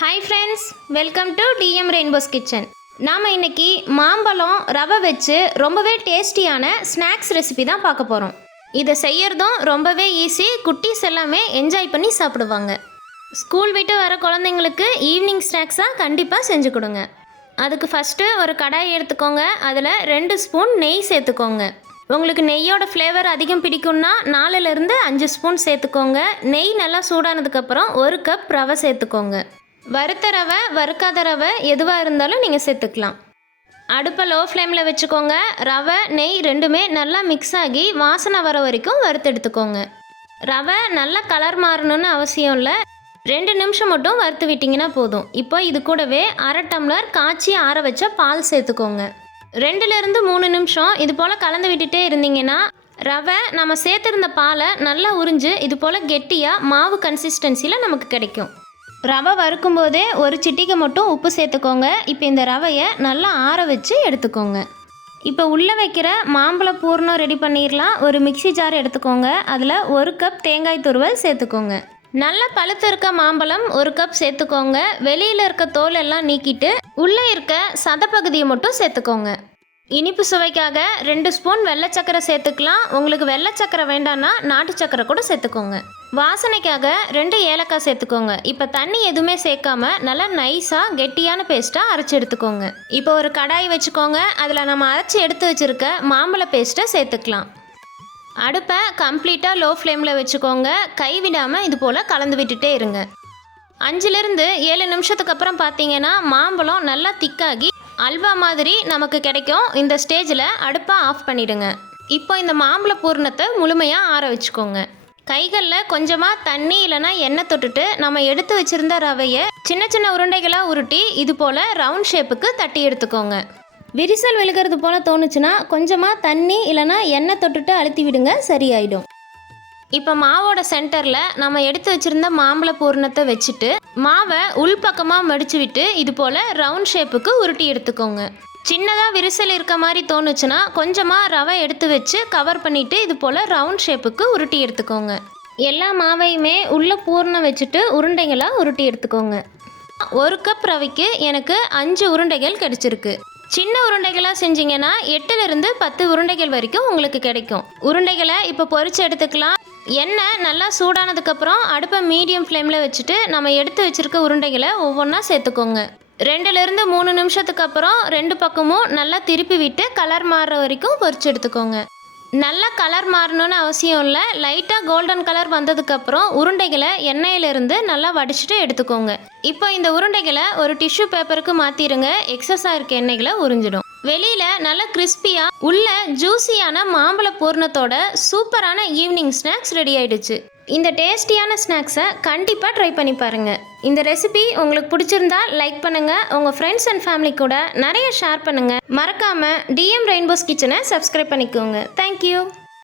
Hi friends welcome to TM rainbows kitchen நாம் இன்றைக்கி மாம்பழம் ரவை வச்சு ரொம்பவே டேஸ்டியான ஸ்நாக்ஸ் ரெசிபி தான் பார்க்க போகிறோம் இதை செய்யறதும் ரொம்பவே ஈஸி குட்டீஸ் எல்லாமே என்ஜாய் பண்ணி சாப்பிடுவாங்க. ஸ்கூல் விட்டு வர குழந்தைங்களுக்கு ஈவினிங் ஸ்நாக்ஸாக கண்டிப்பாக செஞ்சு கொடுங்க. அதுக்கு ஃபஸ்ட்டு ஒரு கடாய் எடுத்துக்கோங்க அதில் ரெண்டு ஸ்பூன் நெய் சேர்த்துக்கோங்க. உங்களுக்கு நெய்யோட ஃப்ளேவர் அதிகம் பிடிக்கும்னா நாலுலேருந்து அஞ்சு ஸ்பூன் சேர்த்துக்கோங்க. நெய் நல்லா சூடானதுக்கப்புறம் ஒரு கப் ரவை சேர்த்துக்கோங்க. வறுத்த ரவை வறுக்காத ரவை எதுவாக இருந்தாலும் நீங்கள் சேர்த்துக்கலாம். அடுப்பை லோ ஃப்ளேமில் வச்சுக்கோங்க. ரவை நெய் ரெண்டுமே நல்லா மிக்ஸ் ஆகி வாசனை வர வரைக்கும் வறுத்தெடுத்துக்கோங்க ரவை நல்லா கலர் மாறணும்னு அவசியம் இல்லை. ரெண்டு நிமிஷம் மட்டும் வறுத்து விட்டிங்கன்னா போதும். இப்போ இது கூடவே அரை டம்ளர் காய்ச்சி ஆற வச்ச பால் சேர்த்துக்கோங்க. ரெண்டுலேருந்து மூணு நிமிஷம் இது போல் கலந்து விட்டுட்டே இருந்தீங்கன்னா ரவை நம்ம சேர்த்துருந்த பாலை நல்லா உறிஞ்சு இது போல் கெட்டியாக மாவு கன்சிஸ்டன்சியில் நமக்கு கிடைக்கும். ரவை வறுக்கும் போதே ஒரு சிட்டிக்கை மட்டும் உப்பு சேர்த்துக்கோங்க. இப்போ இந்த ரவையை நல்லா ஆற வச்சு எடுத்துக்கோங்க. இப்போ உள்ளே வைக்கிற மாம்பழ பூர்ணம் ரெடி பண்ணிடலாம் ஒரு மிக்ஸி ஜார் எடுத்துக்கோங்க. அதில் ஒரு கப் தேங்காய் துருவல் சேர்த்துக்கோங்க. நல்லா பழுத்து இருக்க மாம்பழம் ஒரு கப் சேர்த்துக்கோங்க. வெளியில் இருக்க தோல் எல்லாம் நீக்கிட்டு உள்ளே இருக்க சதப்பகுதியை மட்டும் சேர்த்துக்கோங்க. இனிப்பு சுவைக்காக ரெண்டு ஸ்பூன் வெள்ளை சக்கரை சேர்த்துக்கலாம். உங்களுக்கு வெள்ளை சக்கரை வேண்டாம்னா நாட்டு சக்கரை கூட சேர்த்துக்கோங்க. வாசனைக்காக ரெண்டு ஏலக்காய் சேர்த்துக்கோங்க. இப்போ தண்ணி எதுவுமே சேர்க்காம நல்லா நைஸாக கெட்டியான பேஸ்ட்டாக அரைச்சி எடுத்துக்கோங்க. இப்போ ஒரு கடாய் வச்சுக்கோங்க. அதில் நம்ம அரைச்சி எடுத்து வச்சுருக்க மாம்பழ பேஸ்ட்டை சேர்த்துக்கலாம். அடுப்பை கம்ப்ளீட்டாக லோ ஃப்ளேமில் வச்சுக்கோங்க கைவிடாமல் இது போல் கலந்து விட்டுட்டே இருங்க. அஞ்சுலேருந்து ஏழு நிமிஷத்துக்கு அப்புறம் பார்த்தீங்கன்னா மாம்பழம் நல்லா திக்காகி அல்வா மாதிரி நமக்கு கிடைக்கும். இந்த ஸ்டேஜில் அடுப்பை ஆஃப் பண்ணிடுங்க. இப்போ இந்த மாம்பழ பூர்ணத்தை முழுமையாக ஆற வச்சுக்கோங்க. கைகளில் கொஞ்சமாக தண்ணி இல்லைன்னா எண்ணெய் தொட்டுட்டு நம்ம எடுத்து வச்சுருந்த ரவையை சின்ன சின்ன உருண்டைகளாக உருட்டி இது போல் ரவுண்ட் ஷேப்புக்கு தட்டி எடுத்துக்கோங்க. விரிசல் விழுகிறது போல் தோணுச்சுன்னா கொஞ்சமாக தண்ணி இல்லைன்னா எண்ணெய் தொட்டுட்டு அழுத்தி விடுங்க சரியாயிடும். இப்போ மாவோட சென்டரில் நம்ம எடுத்து வச்சுருந்த மாம்பழ பூரணத்தை வச்சுட்டு மாவை உள்பக்கமாக மடிச்சு விட்டு இது போல் ரவுண்ட் ஷேப்புக்கு உருட்டி எடுத்துக்கோங்க. சின்னதாக விரிசல் இருக்க மாதிரி தோணுச்சுன்னா கொஞ்சமாக ரவை எடுத்து வச்சு கவர் பண்ணிவிட்டு இது போல் ரவுண்ட் ஷேப்புக்கு உருட்டி எடுத்துக்கோங்க. எல்லா மாவையுமே உள்ளே பூர்ணம் வச்சுட்டு உருண்டைகளாக உருட்டி எடுத்துக்கோங்க. ஒரு கப் ரவைக்கு எனக்கு அஞ்சு உருண்டைகள் கிடச்சிருக்கு. சின்ன உருண்டைகளாக செஞ்சீங்கன்னா எட்டுலேருந்து பத்து உருண்டைகள் வரைக்கும் உங்களுக்கு கிடைக்கும். உருண்டைகளை இப்போ பொறிச்சு எடுத்துக்கலாம். எண்ணெய் நல்லா சூடானதுக்கப்புறம் அடுப்பை மீடியம் ஃப்ளேமில் வச்சுட்டு நம்ம எடுத்து வச்சுருக்க உருண்டைகளை ஒவ்வொன்றா சேர்த்துக்கோங்க. ரெண்டுலேருந்து மூணு நிமிஷத்துக்கு அப்புறம் ரெண்டு பக்கமும் நல்லா திருப்பி விட்டு கலர் மாறுற வரைக்கும் பொறிச்சு எடுத்துக்கோங்க. நல்லா கலர் மாறணும்னு அவசியம் இல்லை. லைட்டாக கோல்டன் கலர் வந்ததுக்கப்புறம் உருண்டைகளை எண்ணெயிலிருந்து நல்லா வடிச்சுட்டு எடுத்துக்கோங்க. இப்போ இந்த உருண்டைகளை ஒரு டிஷ்யூ பேப்பருக்கு மாற்றிடுங்க எக்ஸஸாக இருக்க எண்ணெய்களை உறிஞ்சிடும். வெளியில் நல்லா கிறிஸ்பியாக உள்ள ஜூஸியான மாம்பழ பூர்ணத்தோட சூப்பரான ஈவினிங் ஸ்நாக்ஸ் ரெடி ஆயிடுச்சு. இந்த டேஸ்டியான ஸ்நாக்ஸை கண்டிப்பாக ட்ரை பண்ணி பாருங்கள் இந்த ரெசிபி உங்களுக்கு பிடிச்சிருந்தா லைக் பண்ணுங்கள் உங்கள் ஃப்ரெண்ட்ஸ் அண்ட் ஃபேமிலி கூட நிறைய ஷேர் பண்ணுங்கள் மறக்காமல் டிஎம் ரெயின்போஸ் கிச்சனை சப்ஸ்கிரைப் பண்ணிக்கோங்க. Thank you